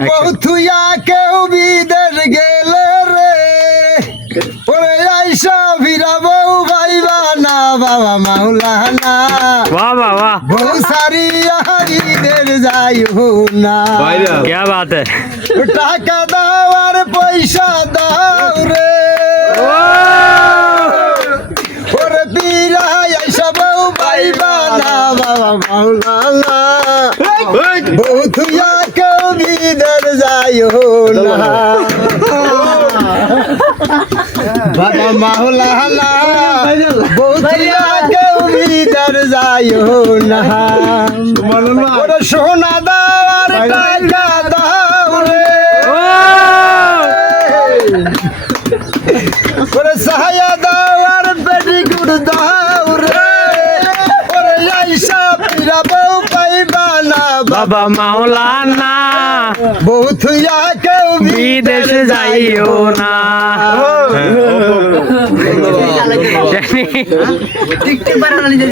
বহুথুয়া কেউ বিদেশ গেলে রে ওরে আইসা ফিরাবো ভাইবা না বাবা মাওলানা वाह वाह वाह বহু সারিয়া বিদেশ যাইও না क्या बात है টাকা দাও আর পয়সা দাও রে ওরে পীরা আইসা বউ ভাইবা না বাবা মাওলানা বহুথুয়া কেউ বিদেশ যাইও না বাবা মাওলানা বহুথুয়া কেউ বিদেশ যাইও না ওরে সোনা দাও আর টাকা দাও রে ওরে সাহায্য দাও আর পেটিকুট দাও রে ওরে আইসা ফিরাবো পাইবা না बाबा मौलाना বহুথুয়া কেউ विदेश जाइयो ना বিদেশ